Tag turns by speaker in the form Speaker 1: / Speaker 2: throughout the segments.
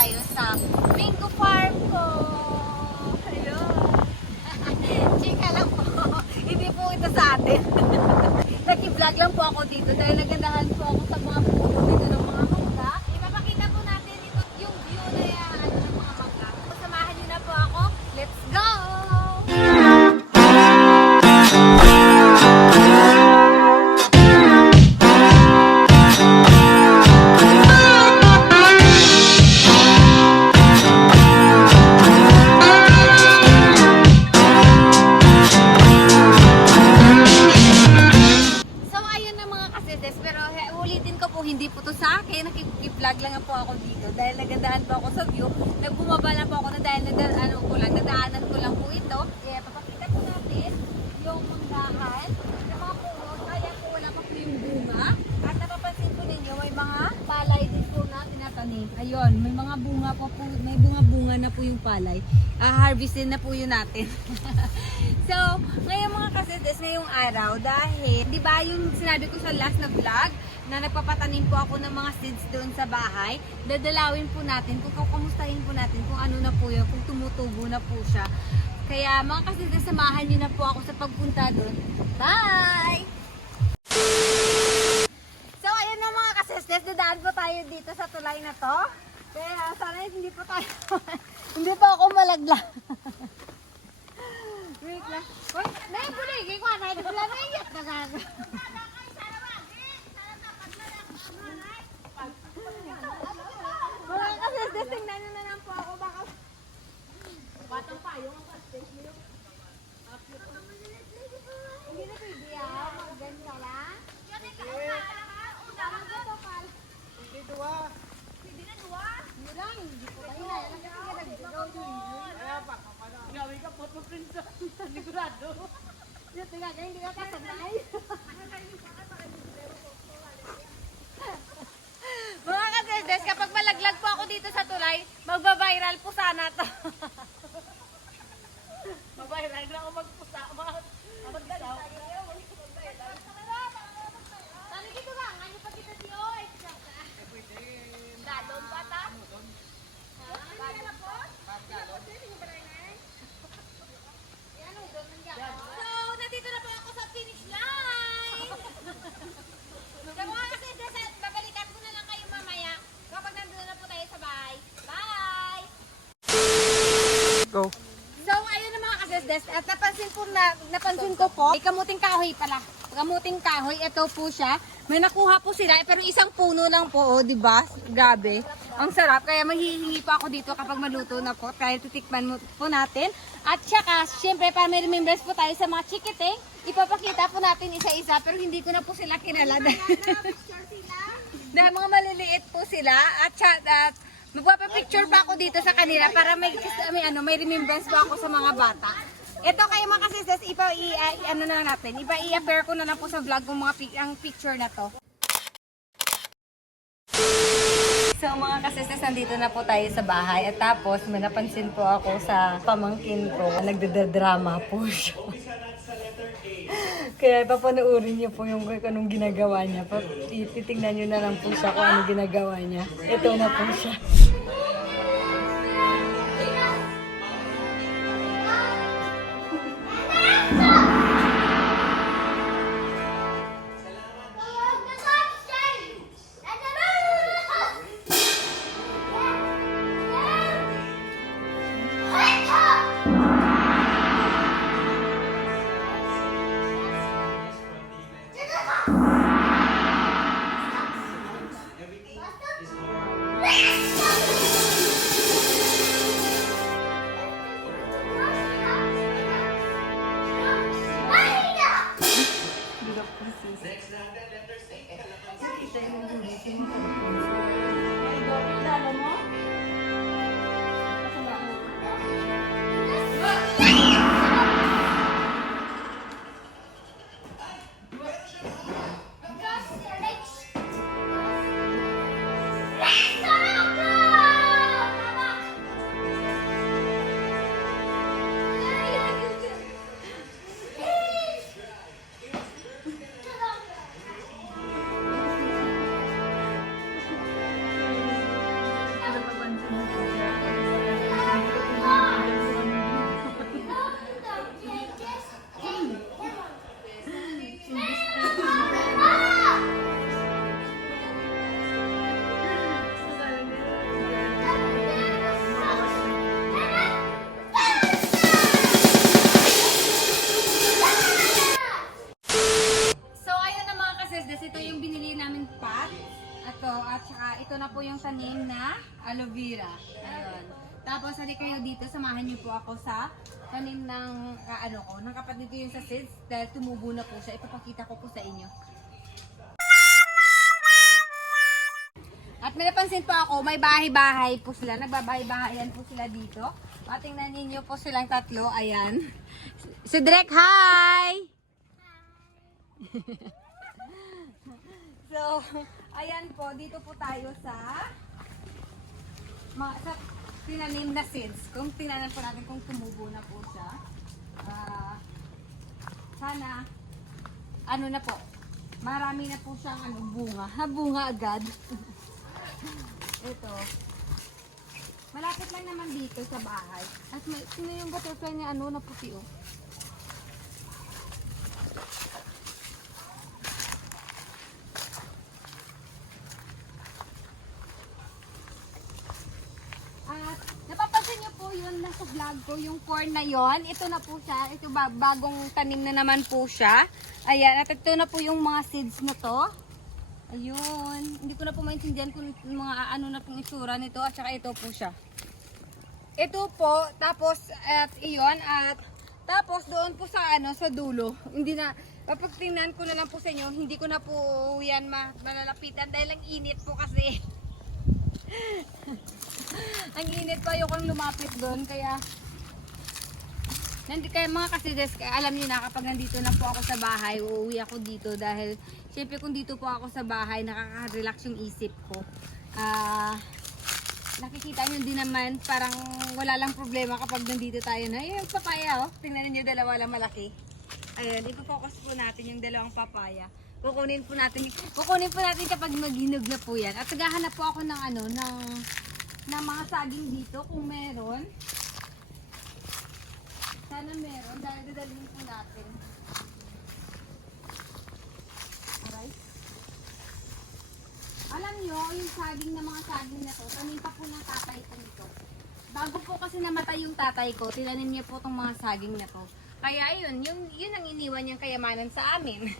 Speaker 1: tayo sa Bingo Farm ko. Ayun. Chika lang po. Hindi po ito sa atin. Nag-vlog lang po ako dito dahil nagandahan po hindi po to sa akin, nakikip-vlog lang po ako dito dahil nagandahan po ako sa view. Nagbumaba lang po ako na dahil nagda, ano ko lang, nadaanan ko lang po ito. Eh, papakita po natin yung manggahan ng mga puno, kaya po wala pa po yung bunga. At napapansin po ninyo, may mga palay din po na tinatanim. Ayun, may mga bunga po po, may bunga-bunga na po yung palay. Ah, harvestin na po yun natin. so, ngayon mga kasites, ngayong araw, dahil, di ba yung sinabi ko sa last na vlog, na nagpapatanim po ako ng mga seeds doon sa bahay, dadalawin po natin, kung kakamustahin po natin kung ano na po yun, kung tumutubo na po siya. Kaya mga kasites, samahan niyo na po ako sa pagpunta doon. Bye! So, ayun na mga kasestes, dadaan po tayo dito sa tulay na to. Kaya sana hindi po tayo, hindi po ako malaglag. Wait lang. Uy, nay, buligay ko, nay, wala na iyak na gaga. Mga kasestes, tingnan nyo na lang po ako, baka... Batang payong ang kastes mo. Hindi na pwede ah, maganda lang. Parang ito pala.
Speaker 2: Hindi dua.
Speaker 1: Pwede na dua. Hindi lang, hindi ko tayo na. Kasi nga nagbigaw yun.
Speaker 2: Kaya pa, kapala. Gawin ka footprint sa sigurado.
Speaker 1: Yung tiga, kaya hindi ka kasanay. Mga kasedes, kapag malaglag po ako dito sa tulay, magbabiral po sana to.
Speaker 2: Mabayran na ako magpusa. Mag- Magdasaw.
Speaker 1: Tani dito lang, ano pa kita si Oy? Dalon pa ta? Dalon po? So, nandito na po ako sa finish line! So, mga kasedes, babalikan ko na lang kayo mamaya kapag nandun na po tayo sa bahay. Bye!
Speaker 2: Go.
Speaker 1: So, ayun na mga kasesdes. At napansin ko na, napansin ko po, may kamuting kahoy pala. Kamuting kahoy, ito po siya. May nakuha po sila, eh, pero isang puno lang po, oh, di ba? Grabe. Ang sarap. Kaya maghihingi pa ako dito kapag maluto na po. Kaya titikman mo po natin. At saka, syempre, para may remembrance po tayo sa mga chikiting, ipapakita po natin isa-isa, pero hindi ko na po sila kilala. Dahil mga maliliit po sila. At, sya- at magpapapicture pa ako dito sa kanila para may, may, ano, may remembrance po ako sa mga bata. Ito kayo mga kasistes, ipa, i, i- ano na lang natin, ipa i-appear ko na lang po sa vlog kung mga ang picture na to. So kasistes, nandito na po tayo sa bahay at tapos may napansin po ako sa pamangkin ko, nagdadrama po siya. Kaya papanoorin niyo po yung anong ginagawa niya. Titingnan niyo na lang po siya kung anong ginagawa niya. Ito na po siya. Aloe vera. Ayun. Tapos, hali kayo dito, samahan niyo po ako sa tanim ng, ah, ano ko, ng kapatid ko yung sa seeds dahil tumubo na po siya. Ipapakita ko po sa inyo. At may napansin po ako, may bahay-bahay po sila. Nagbabahay-bahayan po sila dito. At tingnan ninyo po silang tatlo. Ayan. Si Drek, hi! so, ayan po. Dito po tayo sa ma, sa tinanim na seeds. Kung tinanan po natin kung tumubo na po siya. Ah, sana, ano na po, marami na po siyang ano, bunga. Ha, bunga agad. Ito. Malapit lang naman dito sa bahay. At may, sino yung butterfly niya ano na puti oh. At napapansin niyo po yun ko, yung corn na yon. Ito na po siya. Ito ba, bagong tanim na naman po siya. Ayan, at ito na po yung mga seeds na to. Ayun. Hindi ko na po maintindihan kung mga ano na pong itsura nito at saka ito po siya. Ito po, tapos at iyon at tapos doon po sa ano sa dulo. Hindi na kapag tingnan ko na lang po sa inyo, hindi ko na po yan ma malalapitan dahil ang init po kasi. ang init pa yung lumapit doon kaya Nandi kaya mga kasides, kaya alam niyo na kapag nandito na po ako sa bahay, uuwi ako dito dahil syempre kung dito po ako sa bahay, nakaka-relax yung isip ko. Ah, nakikita niyo din naman parang wala lang problema kapag nandito tayo na. Ayun, papaya oh. Tingnan niyo dalawa lang malaki. Ayun, ipo-focus po natin yung dalawang papaya. Kukunin po natin, kukunin po natin kapag maghinog na po yan. At naghahanap po ako ng ano, ng, ng mga saging dito kung meron. Sana meron dahil dadalhin po natin. Alright. Alam nyo, yung saging na mga saging na to, tanim po ng tatay ko nito. Bago po kasi namatay yung tatay ko, tinanim niya po itong mga saging na to. Kaya yun, yung, yun ang iniwan niyang kayamanan sa amin.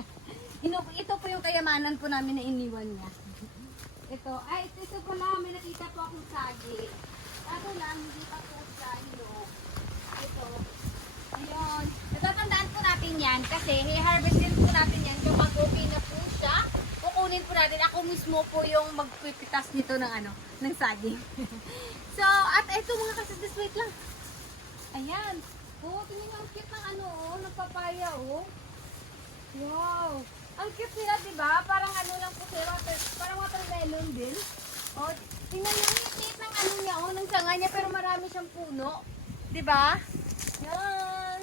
Speaker 1: Ito po yung kayamanan po namin na iniwan niya. Ito, ay, ito, ito pala, may nakita po akong sagi. Kaso lang, hindi pa po siya hinog. Ito. Ayun. Natatandaan po natin yan kasi i-harvest din po natin yan kapag okay na po siya. Kukunin po natin. Ako mismo po yung magpipitas nito ng ano, ng saging. so, at ito mga kasitis, wait lang. Ayan. Oh, tingnan niyo ang cute ng ano, oh, ng papaya, oh. Wow. Ang cute nila, di ba? Parang ano lang po sila, water, parang watermelon din. Oh, tingnan niyo, ang cute ng ano niya, oh, ng sanga niya, pero marami siyang puno. Di ba? Yan.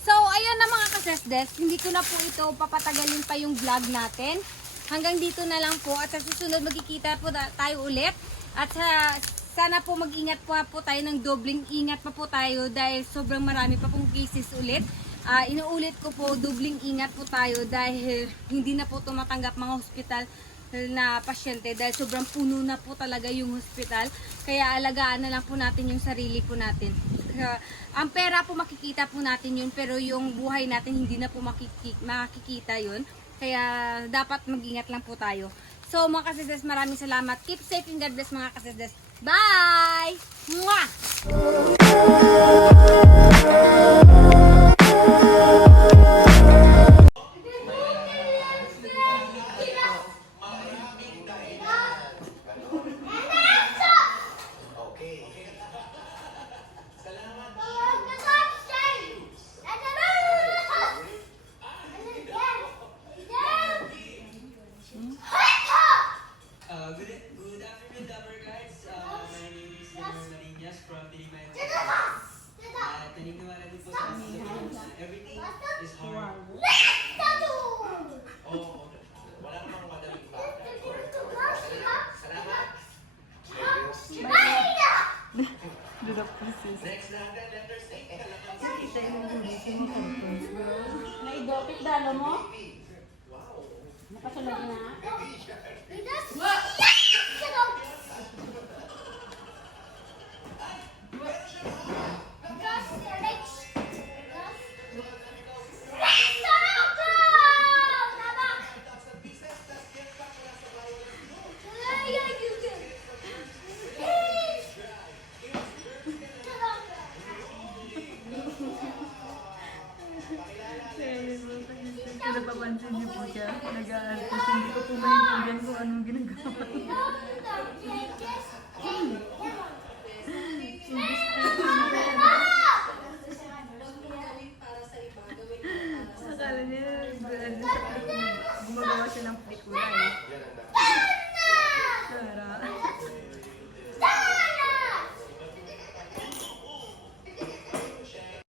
Speaker 1: So, ayan na mga kasesdes. Hindi ko na po ito papatagalin pa yung vlog natin. Hanggang dito na lang po. At sa susunod magkikita po tayo ulit. At sa, sana po mag-ingat po, po tayo ng dobling ingat pa po tayo dahil sobrang marami pa pong cases ulit. Ah, inuulit ko po, dobling ingat po tayo dahil hindi na po tumatanggap mga hospital na pasyente dahil sobrang puno na po talaga yung hospital. Kaya alagaan na lang po natin yung sarili po natin. Kaya, ang pera po makikita po natin yun pero yung buhay natin hindi na po makiki- makikita yun. Kaya dapat mag-ingat lang po tayo. So mga kasides, maraming salamat. Keep safe and God bless mga kasides. Bye! Mwah!
Speaker 3: Next natin, letter C.
Speaker 2: Naidopit dalo mo?
Speaker 3: Wow.
Speaker 2: Nakasunod na?